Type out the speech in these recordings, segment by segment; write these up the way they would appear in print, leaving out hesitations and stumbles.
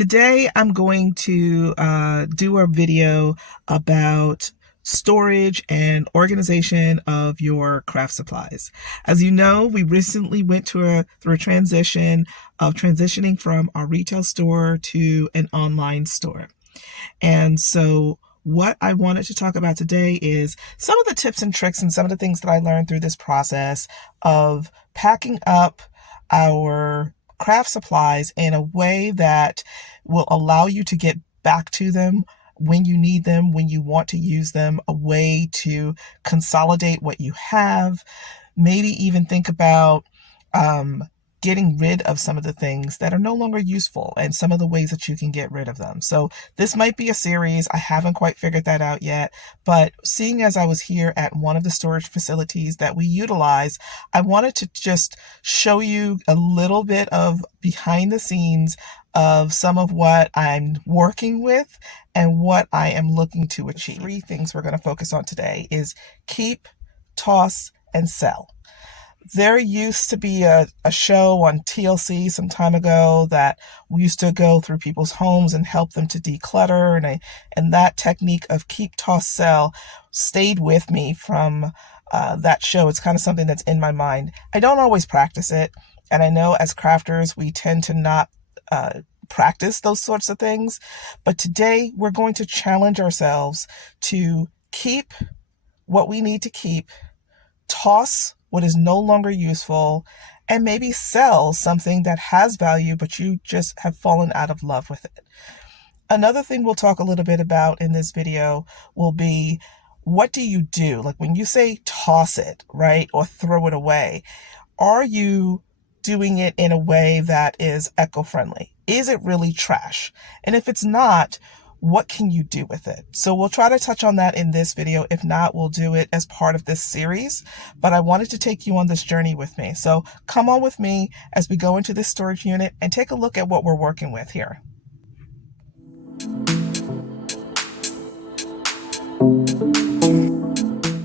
Today I'm going to do a video about storage and organization of your craft supplies. As you know, we recently went through a transition of transitioning from our retail store to an online store. And so what I wanted to talk about today is some of the tips and tricks and some of the things that I learned through this process of packing up our craft supplies in a way that will allow you to get back to them when you need them, when you want to use them, a way to consolidate what you have, maybe even think about um, getting rid of some of the things that are no longer useful and some of the ways that you can get rid of them. So this might be a series. I haven't quite figured that out yet, but seeing as I was here at one of the storage facilities that we utilize, I wanted to just show you a little bit of behind the scenes of some of what I'm working with and what I am looking to achieve. The three things we're going to focus on today is keep, toss, and sell. There used to be a show on TLC some time ago that we used to go through people's homes and help them to declutter, and that technique of keep, toss, sell stayed with me from that show. It's kind of something that's in my mind. I don't always practice it, and I know as crafters we tend to not practice those sorts of things, but today we're going to challenge ourselves to keep what we need to keep, toss what is no longer useful, and maybe sell something that has value, but you just have fallen out of love with it. Another thing we'll talk a little bit about in this video will be, what do you do? Like when you say toss it, right, or throw it away, are you doing it in a way that is eco-friendly? Is it really trash? And if it's not, what can you do with it? So we'll try to touch on that in this video. If not, we'll do it as part of this series. But I wanted to take you on this journey with me. So come on with me as we go into this storage unit and take a look at what we're working with here.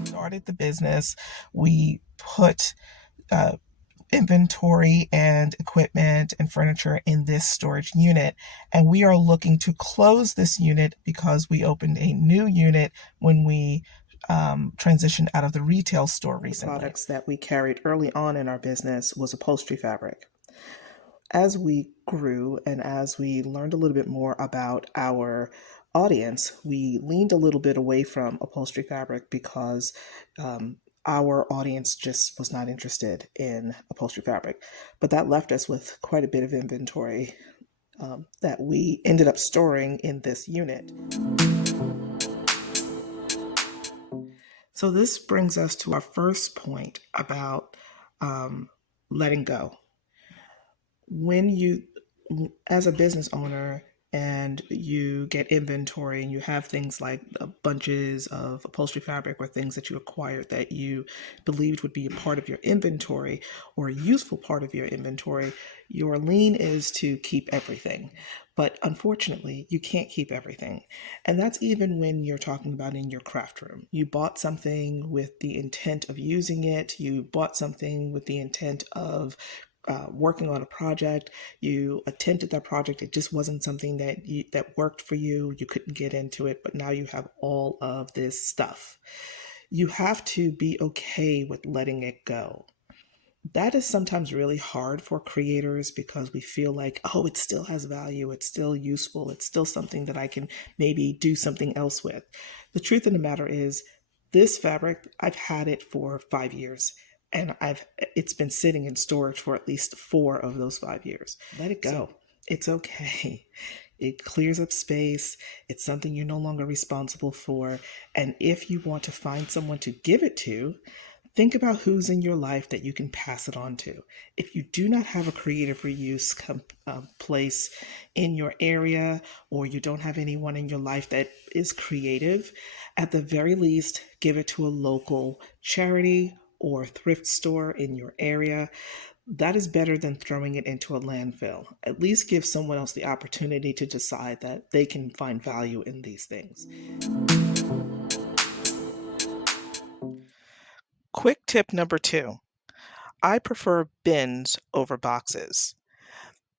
Started the business, we put inventory and equipment and furniture in this storage unit, and we are looking to close this unit because we opened a new unit when we transitioned out of the retail store recently. Products that we carried early on in our business was upholstery fabric. As we grew and as we learned a little bit more about our audience, we leaned a little bit away from upholstery fabric because our audience just was not interested in upholstery fabric. But that left us with quite a bit of inventory that we ended up storing in this unit. So this brings us to our first point about letting go. When you, as a business owner, and you get inventory and you have things like bunches of upholstery fabric or things that you acquired that you believed would be a part of your inventory or a useful part of your inventory, your lean is to keep everything. But unfortunately, you can't keep everything. And that's even when you're talking about in your craft room. You bought something with the intent of using it. You bought something with the intent of working on a project. You attempted that project. It just wasn't something that worked for you. You couldn't get into it, but now you have all of this stuff. You have to be okay with letting it go. That is sometimes really hard for creators because we feel like, oh, it still has value. It's still useful. It's still something that I can maybe do something else with. The truth of the matter is, this fabric, I've had it for 5 years. And it's been sitting in storage for at least 4 of those 5 years. Let it go. It's okay. It clears up space. It's something you're no longer responsible for. And if you want to find someone to give it to, think about who's in your life that you can pass it on to. If you do not have a creative reuse place in your area, or you don't have anyone in your life that is creative, at the very least, give it to a local charity or thrift store in your area. That is better than throwing it into a landfill. At least give someone else the opportunity to decide that they can find value in these things. Quick tip number 2. I prefer bins over boxes.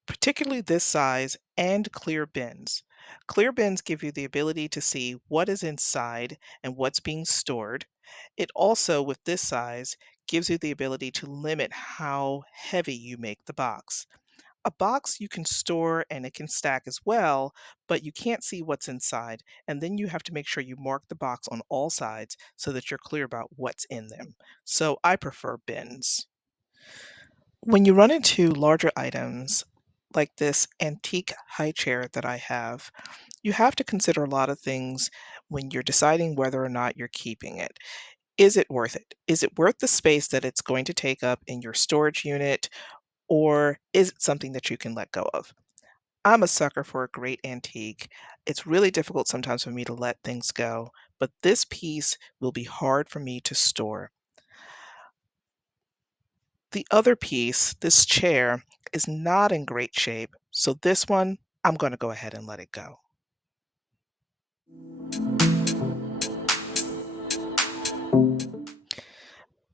particularly this size, and clear bins. Clear bins give you the ability to see what is inside and what's being stored. It also, with this size, gives you the ability to limit how heavy you make the box. A box you can store and it can stack as well, but you can't see what's inside. And then you have to make sure you mark the box on all sides so that you're clear about what's in them. So I prefer bins. When you run into larger items like this antique high chair that I have to consider a lot of things when you're deciding whether or not you're keeping it. Is it worth it? Is it worth the space that it's going to take up in your storage unit, or is it something that you can let go of? I'm a sucker for a great antique. It's really difficult sometimes for me to let things go, but this piece will be hard for me to store. The other piece, this chair, is not in great shape, so this one, I'm going to go ahead and let it go.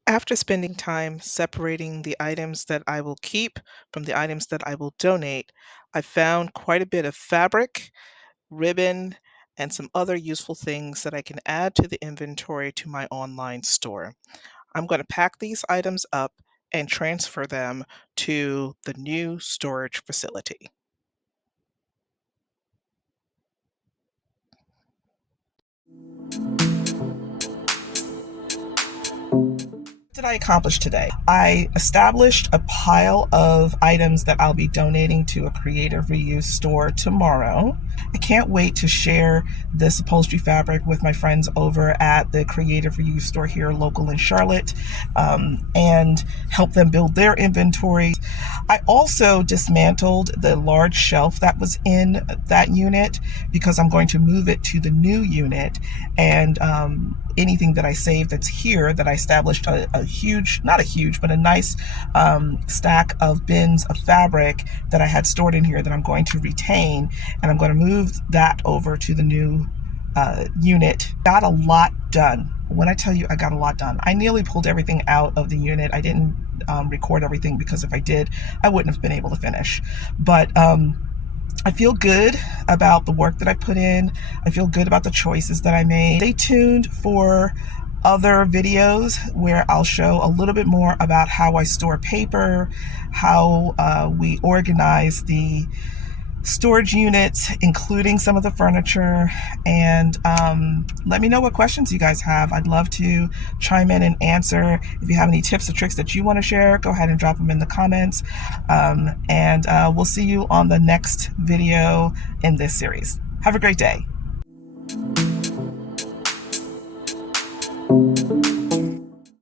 After spending time separating the items that I will keep from the items that I will donate, I found quite a bit of fabric, ribbon, and some other useful things that I can add to the inventory to my online store. I'm going to pack these items up and transfer them to the new storage facility. What did I accomplish today? I established a pile of items that I'll be donating to a creative reuse store tomorrow. I can't wait to share this upholstery fabric with my friends over at the creative reuse store here local in Charlotte, and help them build their inventory. I also dismantled the large shelf that was in that unit because I'm going to move it to the new unit, and anything that I saved that's here, that I established a huge, not a huge, but a nice stack of bins of fabric that I had stored in here that I'm going to retain, and I'm going to move that over to the new unit. Got a lot done. When I tell you I got a lot done, I nearly pulled everything out of the unit. I didn't record everything because if I did, I wouldn't have been able to finish. But I feel good about the work that I put in. I feel good about the choices that I made. Stay tuned for other videos where I'll show a little bit more about how I store paper, how we organize the storage units, including some of the furniture, and let me know what questions you guys have. I'd love to chime in and answer. If you have any tips or tricks that you want to share, go ahead and drop them in the comments, and we'll see you on the next video in this series. Have a great day.